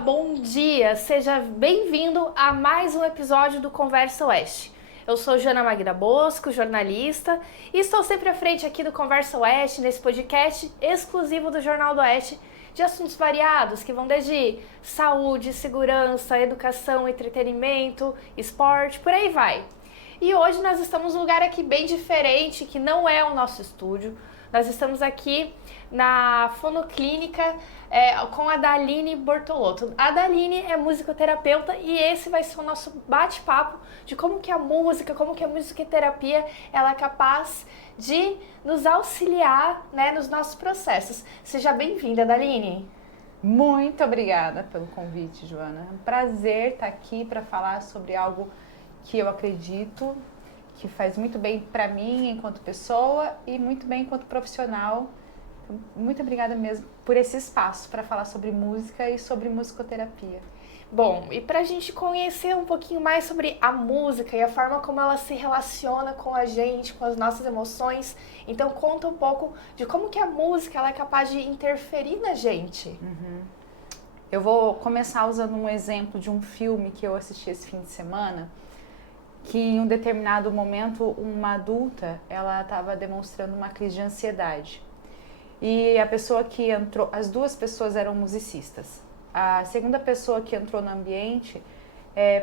bom dia! Seja bem-vindo a mais um episódio do Conversa Oeste. Eu sou Joana Magda Bosco, jornalista, e estou sempre à frente aqui do Conversa Oeste, nesse podcast exclusivo do Jornal do Oeste, de assuntos variados, que vão desde saúde, segurança, educação, entretenimento, esporte, por aí vai. E hoje nós estamos num lugar aqui bem diferente, que não é o nosso estúdio. Nós estamos aqui na Fonoclínica com a Daline Bortolotto. A Daline é musicoterapeuta e esse vai ser o nosso bate-papo de como que a música, como que a musicoterapia ela é capaz de nos auxiliar, né, nos nossos processos. Seja bem-vinda, Daline. Muito obrigada pelo convite, Joana. É um prazer estar aqui para falar sobre algo que eu acredito que faz muito bem para mim enquanto pessoa e muito bem enquanto profissional. Muito obrigada mesmo por esse espaço para falar sobre música e sobre musicoterapia. Bom, e para a gente conhecer um pouquinho mais sobre a música e a forma como ela se relaciona com a gente, com as nossas emoções, então conta um pouco de como que a música ela é capaz de interferir na gente. Eu vou começar usando um exemplo de um filme que eu assisti esse fim de semana, que em um determinado momento uma adulta ela estava demonstrando uma crise de ansiedade. E a pessoa que entrou, as duas pessoas eram musicistas. A segunda pessoa que entrou no ambiente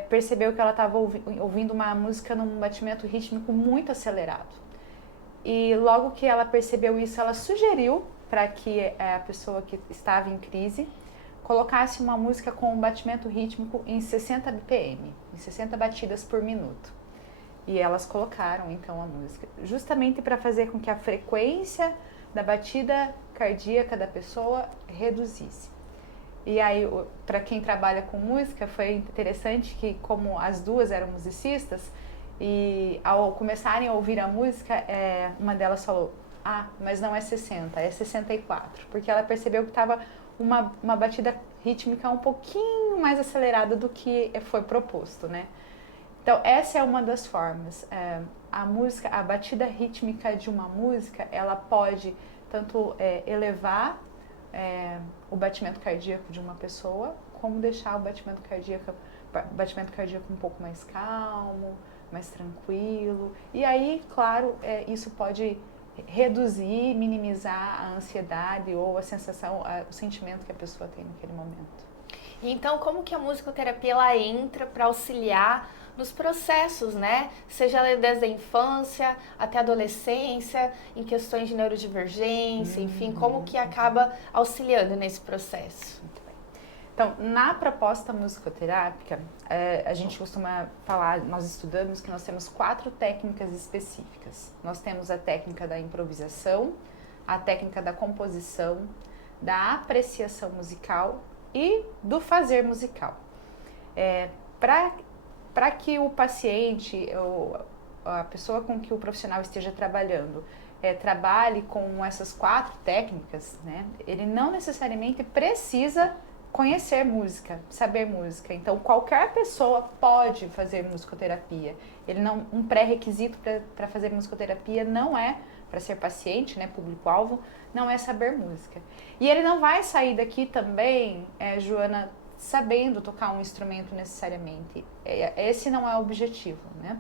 percebeu que ela estava ouvindo uma música num batimento rítmico muito acelerado. E logo que ela percebeu isso, ela sugeriu para que a pessoa que estava em crise colocasse uma música com um batimento rítmico em 60 BPM, em 60 batidas por minuto. E elas colocaram então a música, justamente para fazer com que a frequência da batida cardíaca da pessoa reduzisse. E aí, para quem trabalha com música, foi interessante que, como as duas eram musicistas, e ao começarem a ouvir a música, uma delas falou: "Ah, mas não é 60, é 64", porque ela percebeu que estava uma batida rítmica um pouquinho mais acelerada do que foi proposto, né? Então, essa é uma das formas. A música, a batida rítmica de uma música, ela pode tanto elevar o batimento cardíaco de uma pessoa, como deixar o batimento cardíaco um pouco mais calmo, mais tranquilo. E aí, claro, isso pode reduzir, minimizar a ansiedade ou a sensação, o sentimento que a pessoa tem naquele momento. Então, como que a musicoterapia ela entra para auxiliar nos processos, né? Seja desde a infância até a adolescência, em questões de neurodivergência, enfim, como que acaba auxiliando nesse processo? Muito bem. Então, na proposta musicoterápica, a gente costuma falar, nós estudamos que nós temos 4 técnicas específicas. Nós temos a técnica da improvisação, a técnica da composição, da apreciação musical e do fazer musical. Para que o paciente, ou a pessoa com que o profissional esteja trabalhando, trabalhe com essas 4 técnicas, né, ele não necessariamente precisa conhecer música, saber música. Então, qualquer pessoa pode fazer musicoterapia. Um pré-requisito para fazer musicoterapia não é, para ser paciente, né, público-alvo, não é saber música. E ele não vai sair daqui também, Joana, sabendo tocar um instrumento necessariamente. Esse não é o objetivo, né?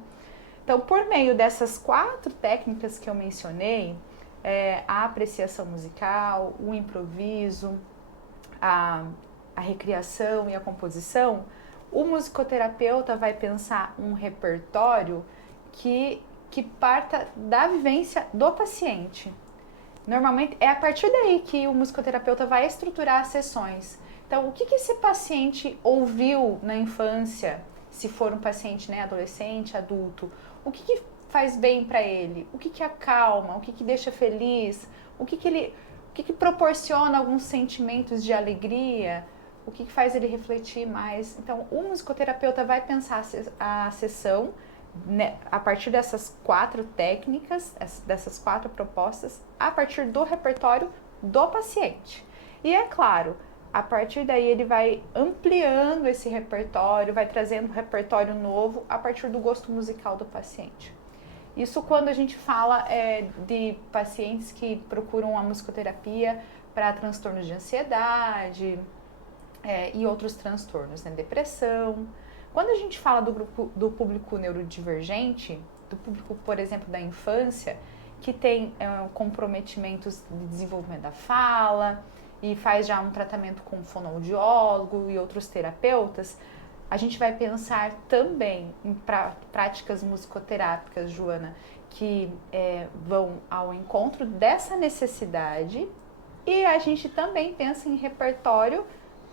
Então, por meio dessas 4 técnicas que eu mencionei, a apreciação musical, o improviso, a recriação e a composição, o musicoterapeuta vai pensar um repertório que parta da vivência do paciente. Normalmente é a partir daí que o musicoterapeuta vai estruturar as sessões. Então, o que esse paciente ouviu na infância, se for um paciente, né, adolescente, adulto? O que faz bem para ele? O que acalma? O que deixa feliz? O que proporciona alguns sentimentos de alegria? O que faz ele refletir mais? Então, o musicoterapeuta vai pensar a sessão, né, a partir dessas 4 técnicas, dessas 4 propostas, a partir do repertório do paciente. E é claro, a partir daí ele vai ampliando esse repertório, vai trazendo um repertório novo a partir do gosto musical do paciente. Isso quando a gente fala de pacientes que procuram a musicoterapia para transtornos de ansiedade, e outros transtornos, né? Depressão. Quando a gente fala do grupo do público neurodivergente, do público, por exemplo, da infância, que tem comprometimentos de desenvolvimento da fala e faz já um tratamento com fonoaudiólogo e outros terapeutas, a gente vai pensar também em práticas musicoterápicas, Joana, que vão ao encontro dessa necessidade, e a gente também pensa em repertório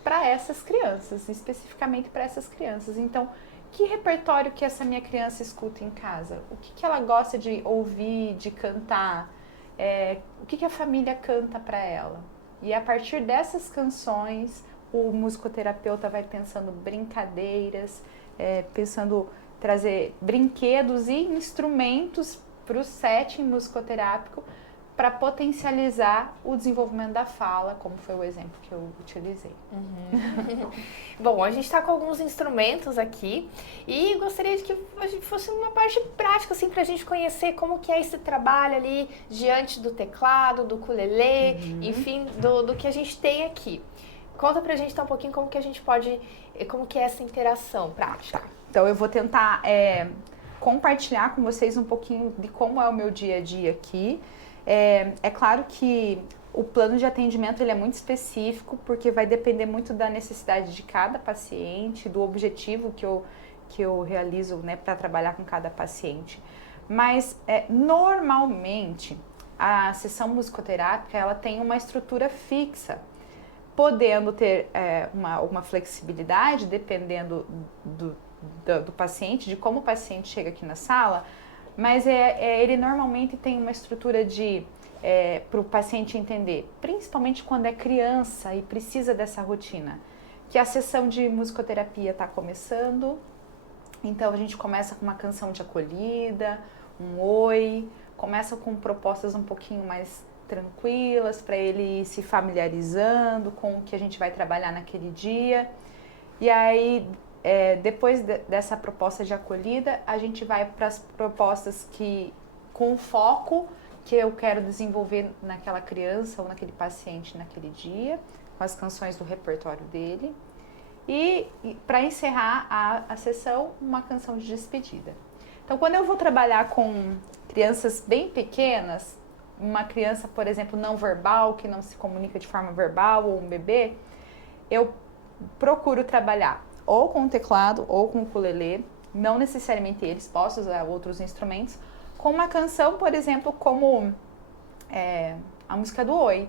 para essas crianças, especificamente para essas crianças. Então, que repertório que essa minha criança escuta em casa? O que ela gosta de ouvir, de cantar? O que a família canta para ela? E a partir dessas canções, o musicoterapeuta vai pensando brincadeiras, pensando trazer brinquedos e instrumentos para o setting musicoterápico para potencializar o desenvolvimento da fala, como foi o exemplo que eu utilizei. Bom, a gente está com alguns instrumentos aqui e gostaria de que a gente fosse uma parte prática, assim, para a gente conhecer como que é esse trabalho ali diante do teclado, do ukulele, enfim, do que a gente tem aqui. Conta pra gente então um pouquinho como que a gente pode, como que é essa interação prática. Tá. Então eu vou tentar compartilhar com vocês um pouquinho de como é o meu dia a dia aqui. É claro que o plano de atendimento ele é muito específico, porque vai depender muito da necessidade de cada paciente, do objetivo que eu realizo, né, para trabalhar com cada paciente. Mas normalmente a sessão musicoterápica ela tem uma estrutura fixa, podendo ter uma flexibilidade dependendo do paciente, de como o paciente chega aqui na sala, mas ele normalmente tem uma estrutura para o paciente entender, principalmente quando é criança e precisa dessa rotina, que a sessão de musicoterapia está começando, então a gente começa com uma canção de acolhida, um oi, começa com propostas um pouquinho mais tranquilas para ele ir se familiarizando com o que a gente vai trabalhar naquele dia. E aí, depois dessa proposta de acolhida, a gente vai para as propostas com o foco que eu quero desenvolver naquela criança ou naquele paciente naquele dia, com as canções do repertório dele. E para encerrar a sessão, uma canção de despedida. Então, quando eu vou trabalhar com crianças bem pequenas, uma criança, por exemplo, não verbal, que não se comunica de forma verbal, ou um bebê, eu procuro trabalhar ou com o teclado ou com o ukulele, não necessariamente eles, posso usar outros instrumentos, com uma canção, por exemplo, como a música do Oi,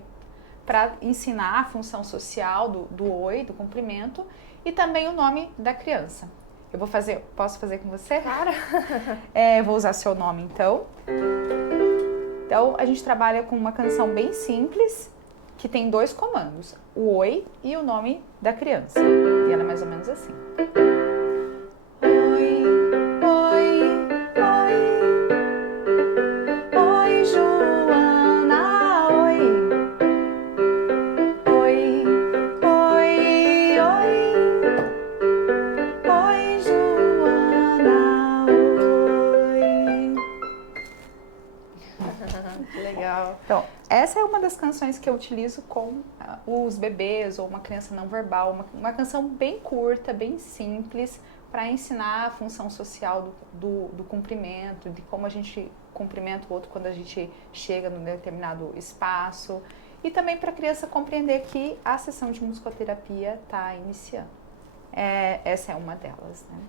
para ensinar a função social do Oi, do cumprimento, e também o nome da criança. Posso fazer com você? Claro! Vou usar seu nome, então. Então, a gente trabalha com uma canção bem simples, que tem 2 comandos, o oi e o nome da criança. E ela é mais ou menos assim. Oi, oi, oi. Oi, Joana, oi. Oi, oi, oi. Oi, Joana, oi. Legal. Então, essa é uma das canções que eu utilizo com os bebês ou uma criança não verbal, uma canção bem curta, bem simples, para ensinar a função social do cumprimento, de como a gente cumprimenta o outro quando a gente chega num determinado espaço, e também para a criança compreender que a sessão de musicoterapia está iniciando. Essa é uma delas, né?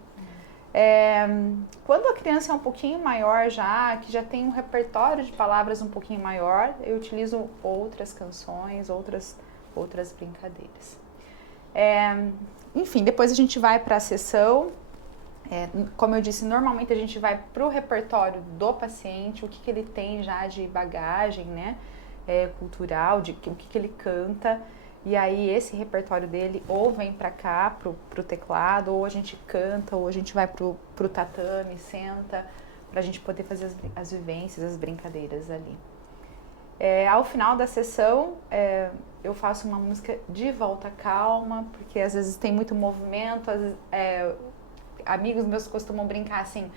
Quando a criança é um pouquinho maior já, que já tem um repertório de palavras um pouquinho maior, eu utilizo outras canções, outras brincadeiras. Enfim, depois a gente vai para a sessão. Como eu disse, normalmente a gente vai para o repertório do paciente, o que ele tem já de bagagem, né, cultural, o que ele canta. E aí esse repertório dele ou vem para cá, pro teclado, ou a gente canta, ou a gente vai pro tatame, senta, pra gente poder fazer as vivências, as brincadeiras ali. Ao final da sessão, eu faço uma música de volta calma, porque às vezes tem muito movimento, amigos meus costumam brincar assim,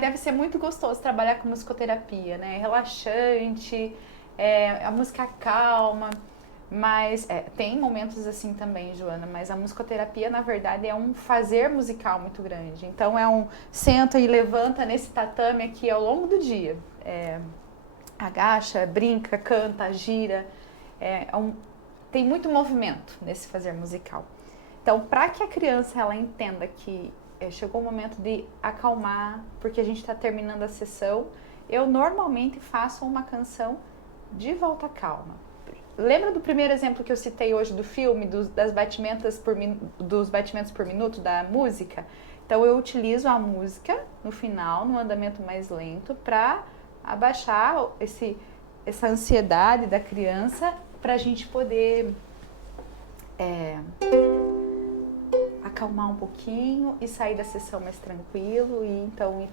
deve ser muito gostoso trabalhar com musicoterapia, né? Relaxante, a música calma. Mas tem momentos assim também, Joana, mas a musicoterapia, na verdade, é um fazer musical muito grande. Então, é um senta e levanta nesse tatame aqui ao longo do dia. Agacha, brinca, canta, gira. Tem muito movimento nesse fazer musical. Então, para que a criança ela entenda que chegou o momento de acalmar, porque a gente está terminando a sessão, eu normalmente faço uma canção de volta à calma. Lembra do primeiro exemplo que eu citei hoje do filme, dos batimentos por minuto da música? Então eu utilizo a música no final, no andamento mais lento, para abaixar essa ansiedade da criança, para a gente poder acalmar um pouquinho e sair da sessão mais tranquilo e então ir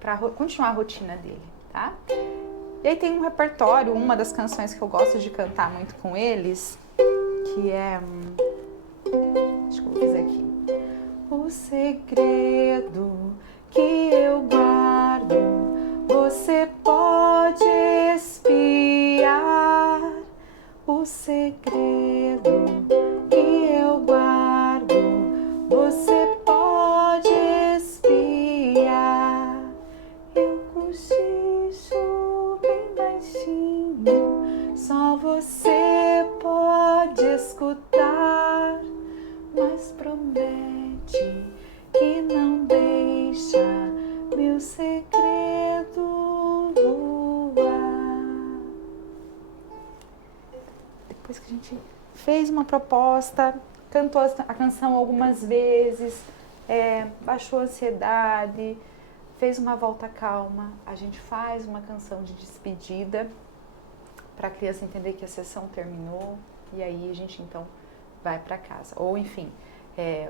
para continuar a rotina dele, tá? E aí tem um repertório, uma das canções que eu gosto de cantar muito com eles, que é... Deixa eu fazer aqui. O segredo que eu guardo, você pode espiar. O segredo que eu guardo, você pode espiar. Eu cochicho bem baixinho, só você pode escutar, mas promete que não deixa meu segredo voar. Depois que a gente fez uma proposta, cantou a canção algumas vezes, baixou a ansiedade, fez uma volta calma, a gente faz uma canção de despedida para a criança entender que a sessão terminou e aí a gente então vai para casa. Ou enfim,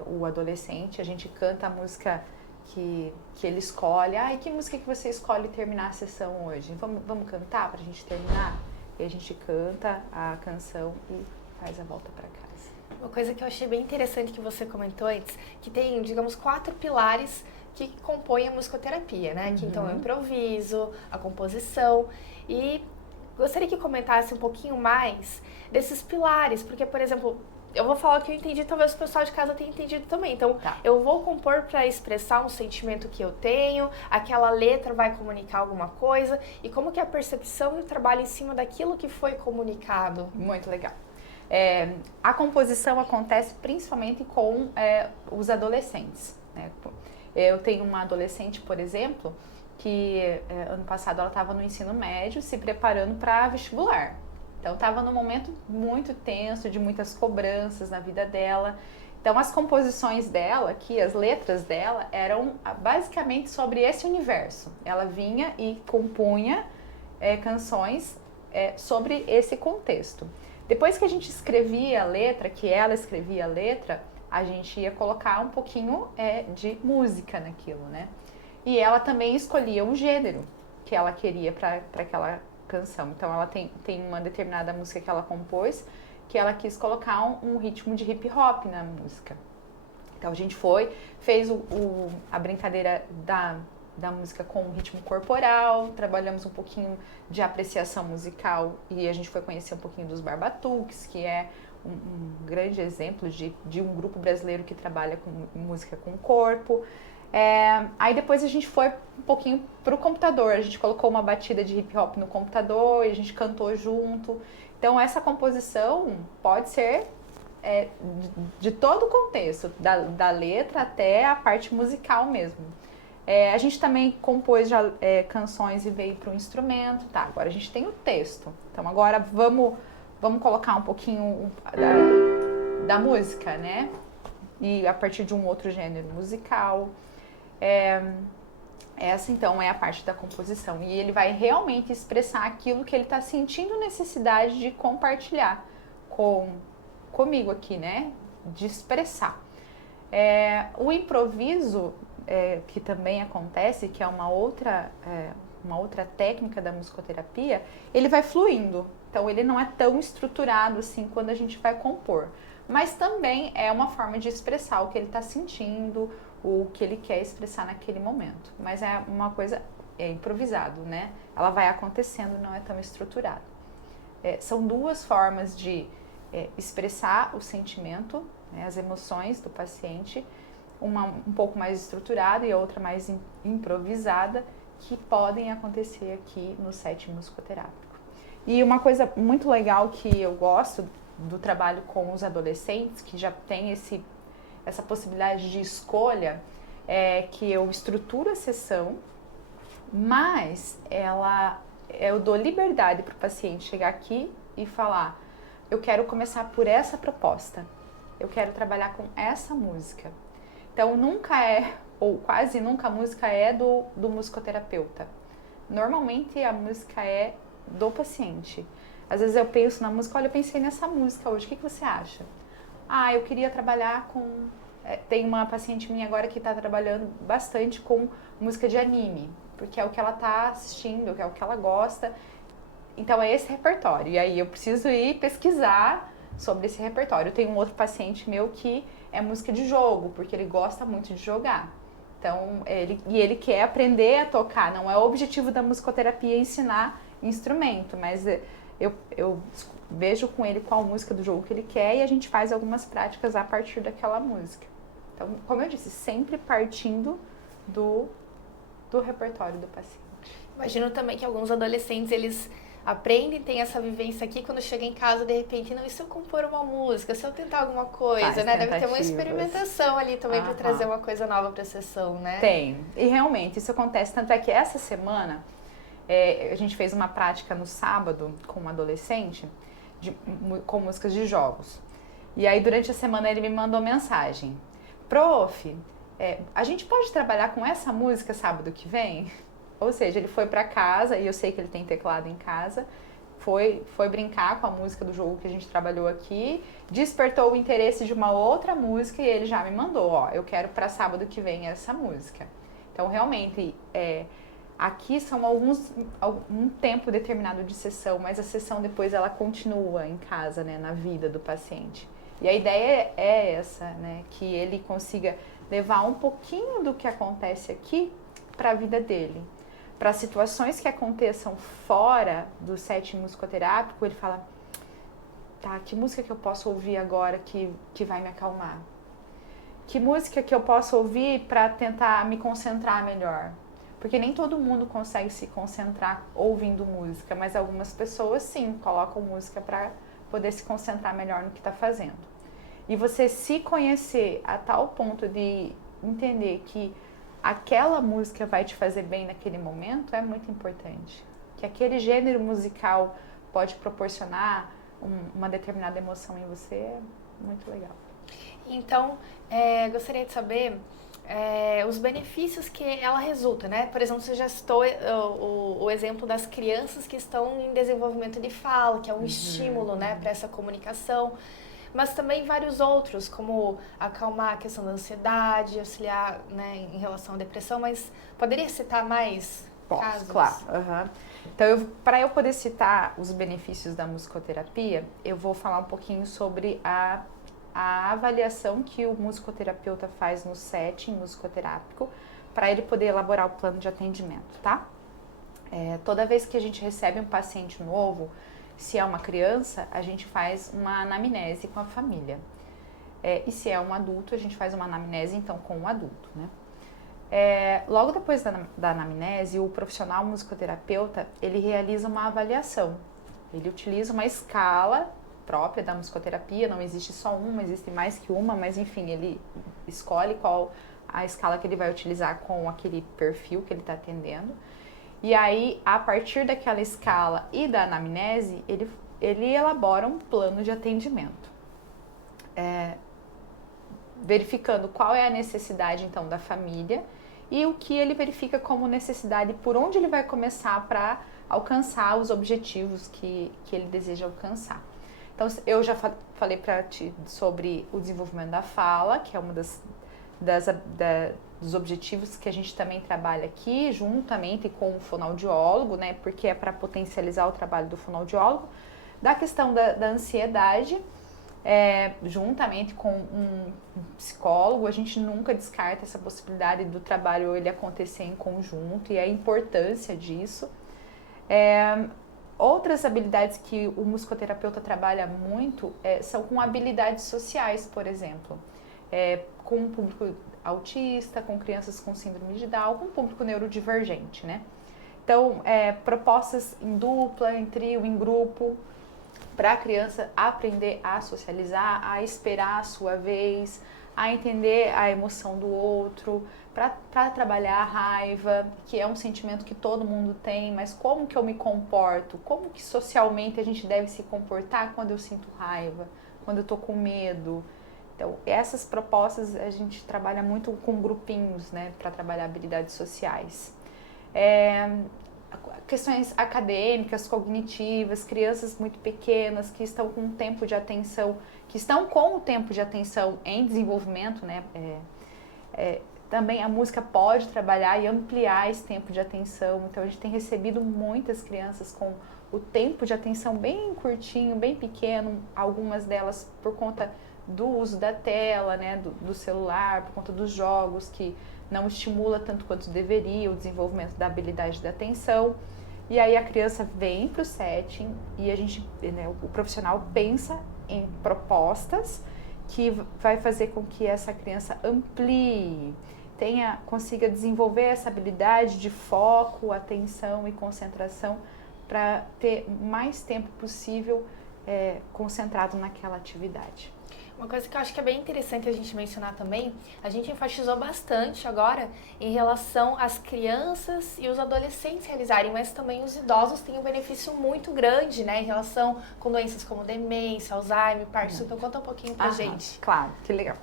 o adolescente, a gente canta a música que ele escolhe. E que música que você escolhe terminar a sessão hoje? Vamos cantar para a gente terminar? E a gente canta a canção e faz a volta para casa. Uma coisa que eu achei bem interessante que você comentou antes, que tem, digamos, 4 pilares que compõem a musicoterapia, né? Que então é o improviso, a composição, e gostaria que comentasse um pouquinho mais desses pilares, porque, por exemplo, eu vou falar o que eu entendi, talvez o pessoal de casa tenha entendido também. Então, eu vou compor para expressar um sentimento que eu tenho, aquela letra vai comunicar alguma coisa, e como que é a percepção e o trabalho em cima daquilo que foi comunicado. Muito legal. A composição acontece principalmente com os adolescentes, né? Eu tenho uma adolescente, por exemplo, que ano passado ela estava no ensino médio se preparando para vestibular. Então estava num momento muito tenso, de muitas cobranças na vida dela. Então as composições dela, aqui, as letras dela, eram basicamente sobre esse universo. Ela vinha e compunha canções sobre esse contexto. Depois que a gente escrevia a letra, que ela escrevia a letra, a gente ia colocar um pouquinho de música naquilo, né? E ela também escolhia um gênero que ela queria para aquela canção. Então ela tem uma determinada música que ela compôs, que ela quis colocar um ritmo de hip hop na música. Então a gente fez a brincadeira da música com o ritmo corporal, trabalhamos um pouquinho de apreciação musical e a gente foi conhecer um pouquinho dos Barbatuques, que é um grande exemplo de um grupo brasileiro que trabalha com música com o corpo. Aí depois a gente foi um pouquinho pro computador, a gente colocou uma batida de hip hop no computador e a gente cantou junto. Então essa composição pode ser de todo o contexto, da letra até a parte musical mesmo. A gente também compôs já canções e veio para o instrumento. Tá, agora a gente tem o texto. Então agora vamos colocar um pouquinho da música, né? E a partir de um outro gênero musical. Essa então é a parte da composição. E ele vai realmente expressar aquilo que ele está sentindo necessidade de compartilhar comigo aqui, né? De expressar. O improviso, que também acontece, que é uma outra técnica da musicoterapia, ele vai fluindo. Então ele não é tão estruturado assim quando a gente vai compor. Mas também é uma forma de expressar o que ele está sentindo, o que ele quer expressar naquele momento. Mas é uma coisa improvisado, né? Ela vai acontecendo, não é tão estruturado. são duas formas de expressar o sentimento, né, as emoções do paciente, uma um pouco mais estruturada e a outra mais improvisada, que podem acontecer aqui no set musicoterápico. E uma coisa muito legal que eu gosto do trabalho com os adolescentes, que já tem essa possibilidade de escolha, é que eu estruturo a sessão, mas eu dou liberdade para o paciente chegar aqui e falar: eu quero começar por essa proposta, eu quero trabalhar com essa música. Então nunca ou quase nunca a música é do musicoterapeuta. Normalmente a música é do paciente. Às vezes eu penso na música: olha, eu pensei nessa música hoje, o que você acha? Eu queria trabalhar com... tem uma paciente minha agora que está trabalhando bastante com música de anime, porque é o que ela está assistindo, é o que ela gosta. Então é esse repertório. E aí eu preciso ir pesquisar sobre esse repertório. Eu tenho um outro paciente meu que é música de jogo, porque ele gosta muito de jogar. Então, ele quer aprender a tocar. Não é o objetivo da musicoterapia ensinar instrumento, mas eu vejo com ele qual música do jogo que ele quer e a gente faz algumas práticas a partir daquela música. Então, como eu disse, sempre partindo do repertório do paciente. Imagino também que alguns adolescentes, eles aprendem, têm essa vivência aqui, quando chega em casa, de repente, não, e se eu compor uma música, se eu tentar alguma coisa, né? Deve ter uma experimentação ali também para trazer uma coisa nova para a sessão, né? Tem, e realmente isso acontece, tanto é que essa semana a gente fez uma prática no sábado com um adolescente com músicas de jogos. E aí durante a semana ele me mandou mensagem: prof, a gente pode trabalhar com essa música sábado que vem? Ou seja, ele foi para casa, e eu sei que ele tem teclado em casa, foi brincar com a música do jogo que a gente trabalhou aqui, despertou o interesse de uma outra música e ele já me mandou: eu quero para sábado que vem essa música. Então, realmente, aqui são um tempo determinado de sessão, mas a sessão depois ela continua em casa, né, na vida do paciente. E a ideia é essa, né, que ele consiga levar um pouquinho do que acontece aqui para a vida dele. Para situações que aconteçam fora do set musicoterápico, ele fala: tá, que música que eu posso ouvir agora que vai me acalmar? Que música que eu posso ouvir para tentar me concentrar melhor? Porque nem todo mundo consegue se concentrar ouvindo música, mas algumas pessoas sim, colocam música para poder se concentrar melhor no que está fazendo. E você se conhecer a tal ponto de entender que aquela música vai te fazer bem naquele momento é muito importante. Que aquele gênero musical pode proporcionar uma determinada emoção em você é muito legal. Então, gostaria de saber os benefícios que ela resulta, né? Por exemplo, você já citou o exemplo das crianças que estão em desenvolvimento de fala, que é um estímulo, né, para essa comunicação. Mas também vários outros, como acalmar a questão da ansiedade, auxiliar, né, em relação à depressão, mas poderia citar mais casos? Claro. Uhum. Então, para eu poder citar os benefícios da musicoterapia, eu vou falar um pouquinho sobre a avaliação que o musicoterapeuta faz no setting musicoterápico, para ele poder elaborar o plano de atendimento, tá? Toda vez que a gente recebe um paciente novo, se é uma criança, a gente faz uma anamnese com a família. E se é um adulto, a gente faz uma anamnese, então, com o adulto, né? Logo depois da anamnese, o profissional musicoterapeuta, ele realiza uma avaliação. Ele utiliza uma escala própria da musicoterapia, não existe só uma, existe mais que uma, mas enfim, ele escolhe qual a escala que ele vai utilizar com aquele perfil que ele está atendendo. E aí, a partir daquela escala e da anamnese, ele elabora um plano de atendimento. Verificando qual é a necessidade, então, da família e o que ele verifica como necessidade, por onde ele vai começar para alcançar os objetivos que ele deseja alcançar. Então, eu já falei para ti sobre o desenvolvimento da fala, que é uma dos objetivos que a gente também trabalha aqui, juntamente com o fonoaudiólogo, né, porque é para potencializar o trabalho do fonoaudiólogo, da questão da ansiedade, juntamente com um psicólogo. A gente nunca descarta essa possibilidade do trabalho ele acontecer em conjunto e a importância disso. Outras habilidades que o musicoterapeuta trabalha muito são com habilidades sociais, por exemplo, com o público autista, com crianças com síndrome de Down, com o público neurodivergente, né? Então, propostas em dupla, em trio, em grupo, para a criança aprender a socializar, a esperar a sua vez, a entender a emoção do outro, para trabalhar a raiva, que é um sentimento que todo mundo tem, mas como que eu me comporto? Como que socialmente a gente deve se comportar quando eu sinto raiva, quando eu estou com medo? Então, essas propostas a gente trabalha muito com grupinhos, né, para trabalhar habilidades sociais. Questões acadêmicas, cognitivas, crianças muito pequenas que estão com tempo de atenção, que estão com o tempo de atenção em desenvolvimento, né? Também a música pode trabalhar e ampliar esse tempo de atenção. Então a gente tem recebido muitas crianças com o tempo de atenção bem curtinho, bem pequeno, algumas delas por conta do uso da tela, né, do celular, por conta dos jogos que não estimula tanto quanto deveria o desenvolvimento da habilidade da atenção. E aí a criança vem para o setting e a gente, né, o profissional pensa em propostas que vai fazer com que essa criança amplie, consiga desenvolver essa habilidade de foco, atenção e concentração para ter mais tempo possível concentrado naquela atividade. Uma coisa que eu acho que é bem interessante a gente mencionar também, a gente enfatizou bastante agora em relação às crianças e os adolescentes realizarem, mas também os idosos têm um benefício muito grande, né, em relação com doenças como demência, Alzheimer, Parkinson. Então conta um pouquinho pra gente. Claro, que legal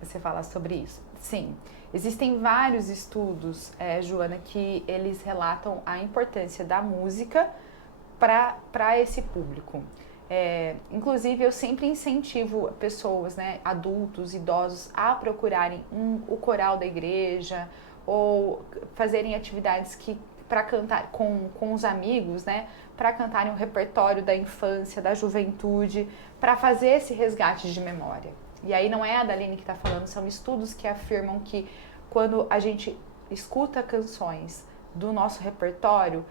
você falar sobre isso. Sim, existem vários estudos, Joana, que eles relatam a importância da música para esse público. Inclusive, eu sempre incentivo pessoas, né, adultos, idosos, a procurarem o coral da igreja ou fazerem atividades para cantar com os amigos, né, para cantarem o repertório da infância, da juventude, para fazer esse resgate de memória. E aí não é a Daline que está falando, são estudos que afirmam que quando a gente escuta canções do nosso repertório,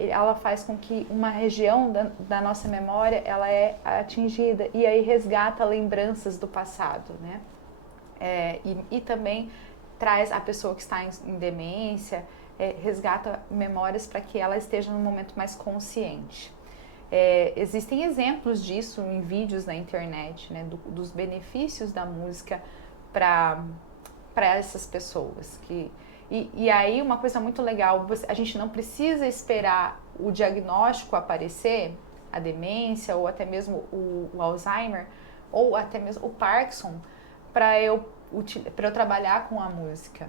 ela faz com que uma região da nossa memória ela é atingida e aí resgata lembranças do passado, né? E também traz a pessoa que está em demência, resgata memórias para que ela esteja num momento mais consciente. Existem exemplos disso em vídeos na internet, né? Dos benefícios da música para essas pessoas E aí uma coisa muito legal, a gente não precisa esperar o diagnóstico aparecer, a demência ou até mesmo o Alzheimer ou até mesmo o Parkinson, para eu trabalhar com a música.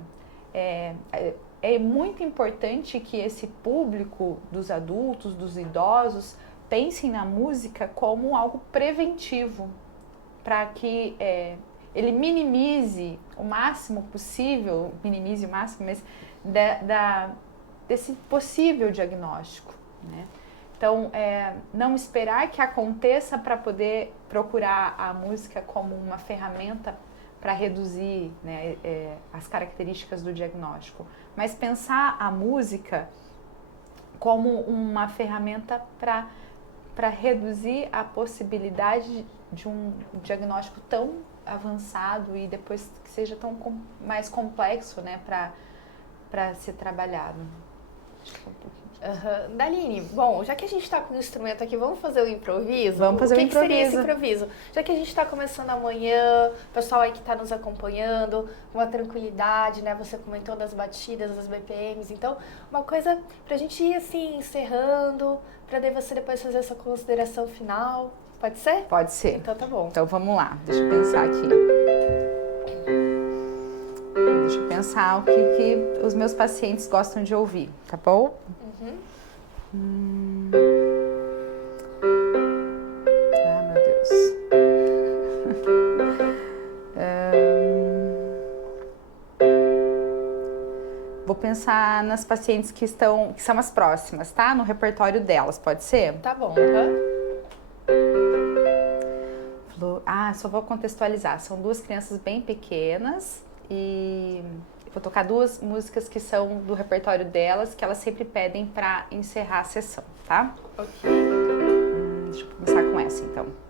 É muito importante que esse público dos adultos, dos idosos, pensem na música como algo preventivo, para que ele minimize o máximo possível, mas desse possível diagnóstico, né? Então, não esperar que aconteça para poder procurar a música como uma ferramenta para reduzir, né, as características do diagnóstico, mas pensar a música como uma ferramenta para reduzir a possibilidade de um diagnóstico tão avançado e depois que seja tão mais complexo, né, para ser trabalhado. Acho que é um pouquinho. Daline, bom, já que a gente está com o instrumento aqui, vamos fazer o improviso? Vamos fazer o improviso. O que seria esse improviso? Já que a gente está começando amanhã, o pessoal aí que está nos acompanhando, com uma tranquilidade, né? Você comentou das batidas, das BPMs, então, uma coisa pra gente ir assim, encerrando, pra daí você depois fazer essa consideração final. Pode ser? Pode ser. Então tá bom. Então vamos lá, deixa eu pensar aqui. Deixa eu pensar o que os meus pacientes gostam de ouvir, tá bom? Ah, meu Deus. Vou pensar nas pacientes que são as próximas, tá? No repertório delas, pode ser? Tá bom. Só vou contextualizar. São duas crianças bem pequenas e vou tocar 2 músicas que são do repertório delas, que elas sempre pedem para encerrar a sessão, tá? Ok. Deixa eu começar com essa, então.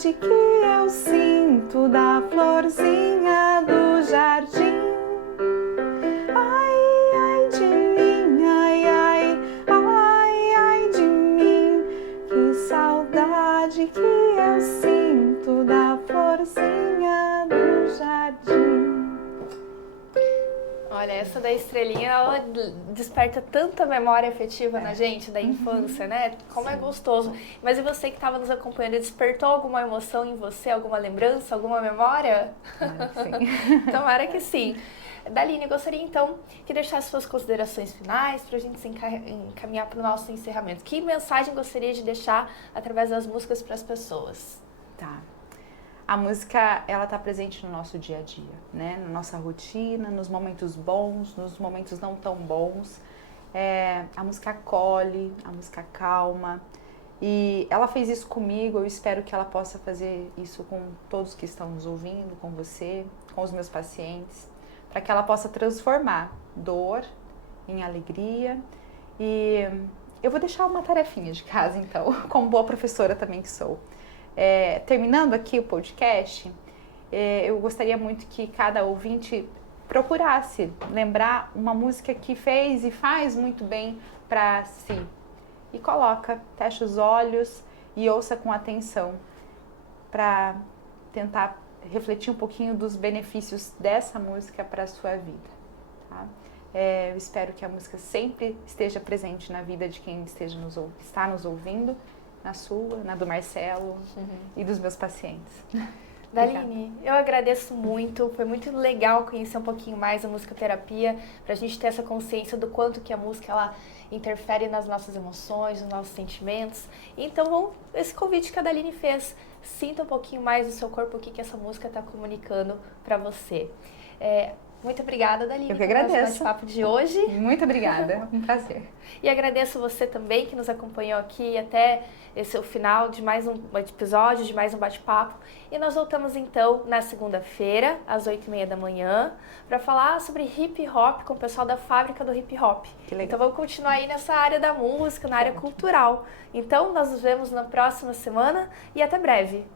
Que eu sinto da florzinha do jardim. Ai, ai de mim, ai, ai, ai, ai de mim. Que saudade que eu sinto da florzinha do jardim. Olha, essa da estrelinha, ela desperta tanta memória afetiva na gente, da infância, né? Como é gostoso. Mas e você que estava nos acompanhando, despertou alguma emoção em você, alguma lembrança, alguma memória? Sim. Tomara que sim. Daline, gostaria então que deixasse suas considerações finais para a gente se encaminhar para o nosso encerramento. Que mensagem gostaria de deixar através das músicas para as pessoas? Tá. A música, ela tá presente no nosso dia a dia, né? Na nossa rotina, nos momentos bons, nos momentos não tão bons. A música acolhe, a música calma. E ela fez isso comigo, eu espero que ela possa fazer isso com todos que estão nos ouvindo, com você, com os meus pacientes, para que ela possa transformar dor em alegria. E eu vou deixar uma tarefinha de casa, então, como boa professora também que sou. Terminando aqui o podcast, eu gostaria muito que cada ouvinte procurasse lembrar uma música que fez e faz muito bem para si. E fecha os olhos e ouça com atenção para tentar refletir um pouquinho dos benefícios dessa música para a sua vida. Tá? Eu espero que a música sempre esteja presente na vida de quem está nos ouvindo, na sua, na do Marcelo e dos meus pacientes. Daline, eu agradeço muito, foi muito legal conhecer um pouquinho mais a musicoterapia, para a gente ter essa consciência do quanto que a música ela interfere nas nossas emoções, nos nossos sentimentos. Então, esse convite que a Daline fez, sinta um pouquinho mais do seu corpo, o que essa música está comunicando para você. Muito obrigada, Daline, eu que agradeço. Pelo bate-papo de hoje. Muito obrigada, um prazer. E agradeço você também que nos acompanhou aqui até o final de mais um episódio, de mais um bate-papo. E nós voltamos então na segunda-feira, às 8h30 da manhã, para falar sobre hip hop com o pessoal da Fábrica do Hip Hop. Que legal. Então vamos continuar aí nessa área da música, na área cultural. Então nós nos vemos na próxima semana e até breve.